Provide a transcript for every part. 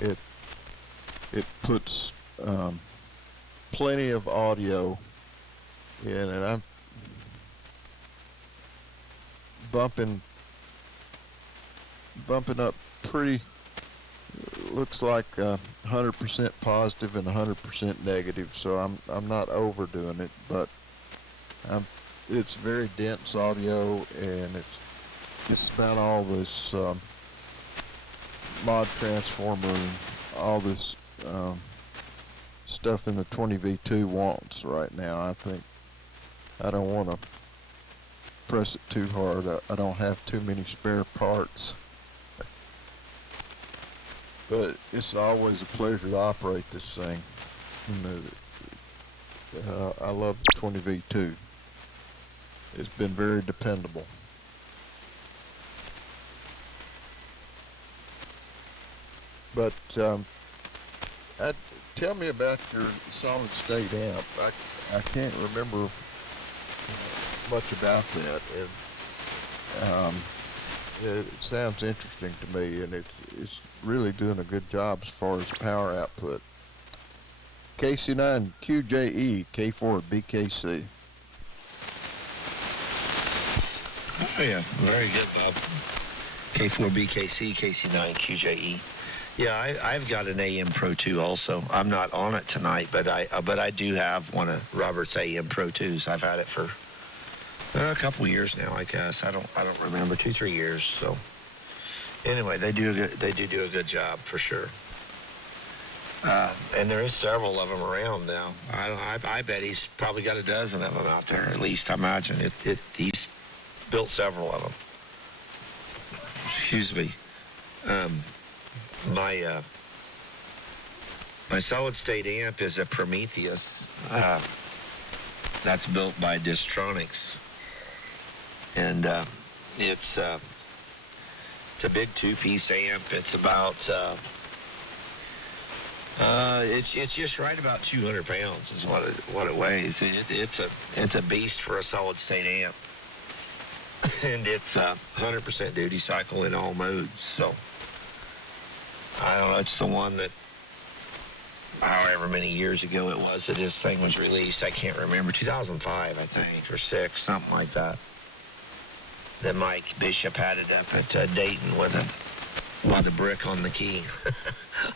it it puts plenty of audio in, and I'm bumping up pretty. Looks like 100% positive and 100% negative, so I'm not overdoing it, but it's very dense audio, and it's about all this mod transformer and all this stuff in the 20V2 wants right now. I think I don't want to press it too hard. I don't have too many spare parts. But it's always a pleasure to operate this thing. I love the 20V2. It's been very dependable. But tell me about your solid state amp. I can't remember much about that, and it sounds interesting to me, and it's really doing a good job as far as power output. KC9QJE, K4BKC. Oh yeah, very good, Bob. K4BKC, KC9QJE. Yeah, I've got an AM Pro 2 also. I'm not on it tonight, but I do have one of Robert's AM Pro 2s. I've had it for a couple years now, I guess. I don't remember, 2-3 years. So anyway, they do a good job for sure. And there is several of them around now. I bet he's probably got a dozen of them out there, at least I imagine. He's built several of them. Excuse me. My solid state amp is a Prometheus. That's built by Distronics, and it's a big 2-piece amp. It's about it's just right about 200 pounds is what it weighs. It's a beast for a solid state amp, and it's 100% duty cycle in all modes. So I don't know. It's the one that, however many years ago it was that this thing was released, I can't remember, 2005, I think, or 6, something like that. That Mike Bishop had it up at Dayton with a brick on the key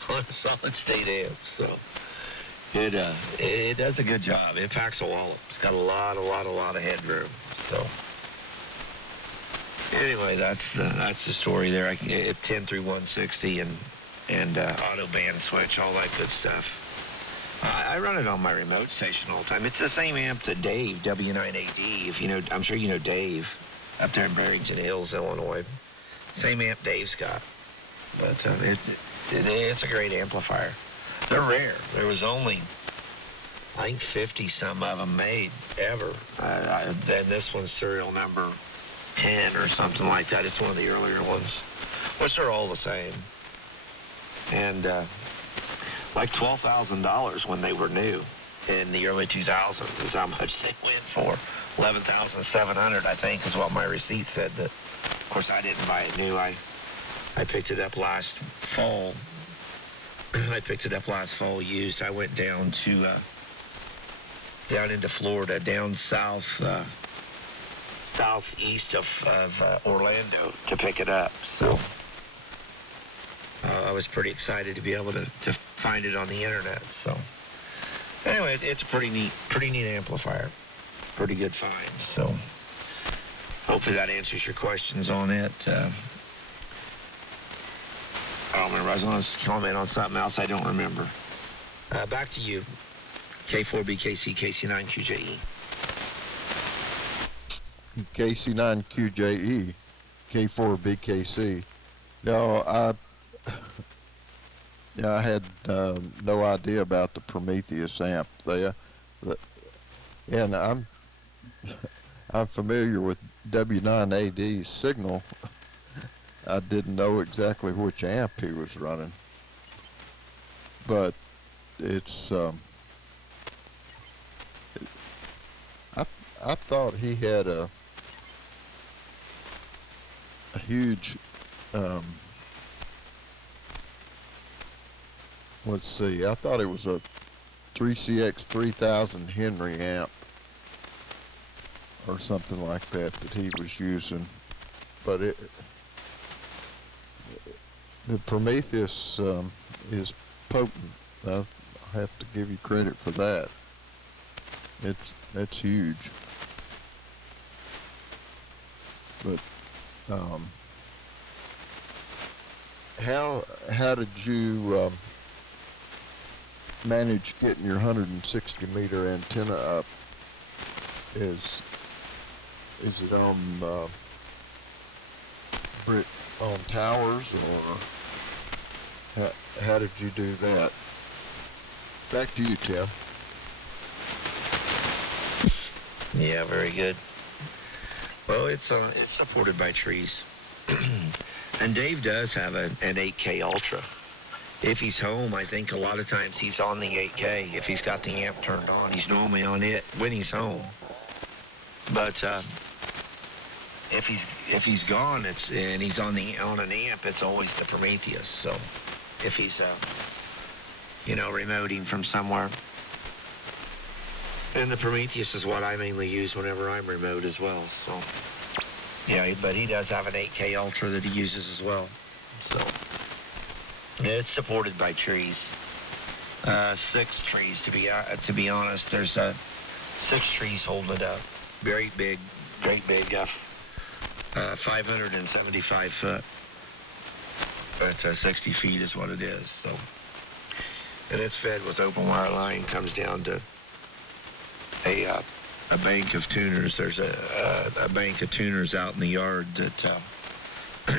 on a solid state amp. So it does a good job. It packs a wallop. It's got a lot of headroom. So anyway, that's the story there. It's 10 through 160 and auto band switch, all that good stuff. I run it on my remote station all the time. It's the same amp that Dave, W9AD, if you know, I'm sure you know Dave, up there in Barrington Hills, Illinois. Same amp Dave's got. But it's a great amplifier. They're rare. There was only, I think, 50-some of them made ever. Then this one's serial number 10 or something like that. It's one of the earlier ones, which are all the same. And like $12,000 when they were new in the early 2000s is how much they went for. $11,700, I think, is what my receipt said. That, of course, I didn't buy it new. I picked it up last fall. I picked it up last fall used. I went down to down into Florida, down south, southeast of Orlando to pick it up. So I was pretty excited to be able to find it on the internet. So anyway, it's a pretty neat amplifier. Pretty good find. So hopefully that answers your questions on it. I don't remember. I was going to comment on something else. I don't remember. Back to you. K4BKC, KC9QJE. KC9QJE, K4BKC. No, I had no idea about the Prometheus amp there, and I'm familiar with W9AD's signal. I didn't know exactly which amp he was running, but it's I thought he had a huge let's see, I thought it was a 3CX 3000 Henry amp or something like that he was using, but the Prometheus is potent. I have to give you credit for that. It's huge. But how did you manage getting your 160 meter antenna up? Is it on on towers, or how did you do that? Back to you, Tim. Yeah, very good. Well, it's supported by trees. And Dave does have an 8K Ultra. If he's home, I think a lot of times he's on the 8K. If he's got the amp turned on, he's normally on it when he's home. But if he's gone, and he's on an amp, it's always the Prometheus. So if he's remoting from somewhere, and the Prometheus is what I mainly use whenever I'm remote as well. So yeah, but he does have an 8K Ultra that he uses as well. So yeah, it's supported by trees. 6 trees to be honest. There's 6 trees holding it up. Very big, great big. 575 foot. But 60 feet is what it is. So, and it's fed with open wire line. Comes down to a bank of tuners. There's a bank of tuners out in the yard that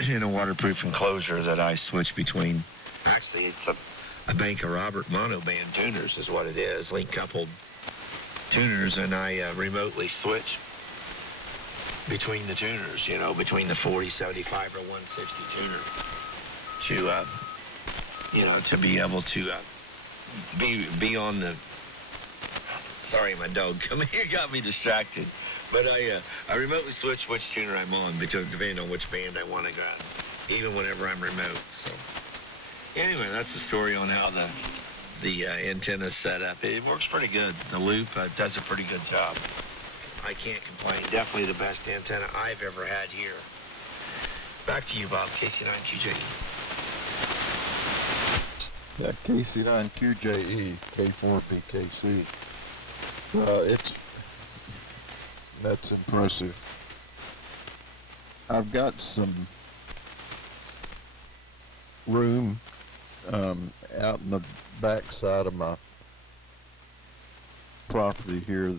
in a waterproof enclosure that I switch between. Actually, it's a bank of Robert monoband tuners is what it is, link coupled tuners, and I remotely switch between the tuners, between the 40, 75, or 160 tuner to be able to be on the. Sorry, my dog come here got me distracted. But I remotely switch which tuner I'm on, depending on which band I want to go, even whenever I'm remote. So anyway, that's the story on how the antenna's set up. It works pretty good. The loop does a pretty good job. I can't complain. Definitely the best antenna I've ever had here. Back to you, Bob. KC9QJE. Yeah, KC9QJE, K4BKC. That's impressive. I've got some room out in the back side of my property here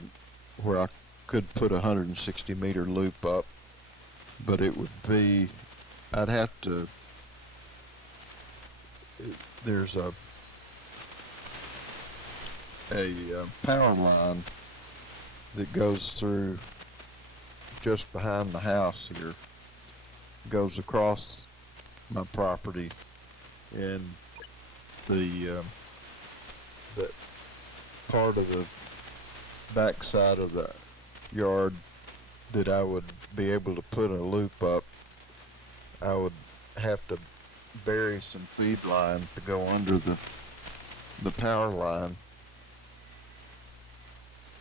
where I could put a 160 meter loop up, but it would be, I'd have to, there's a power line that goes through just behind the house here, goes across my property, and the part of the back side of the yard that I would be able to put a loop up, I would have to bury some feed line to go under the power line,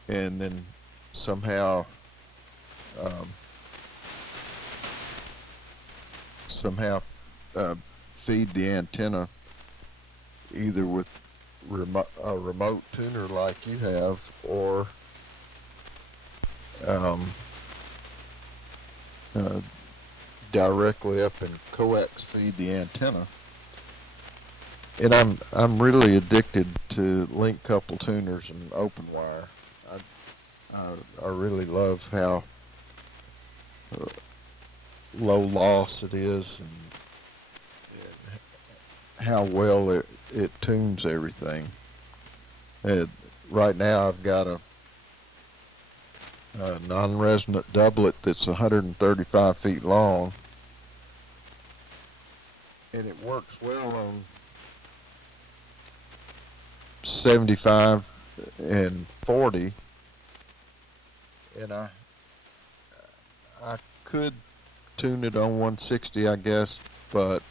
and then somehow feed the antenna either with a remote tuner like you have, or directly up in coax feed the antenna. And I'm really addicted to link couple tuners and open wire. I really love how low loss it is, and how well it tunes everything. Right now I've got a non-resonant doublet that's 135 feet long, and it works well on 75 and 40, and I could tune it on 160, I guess, but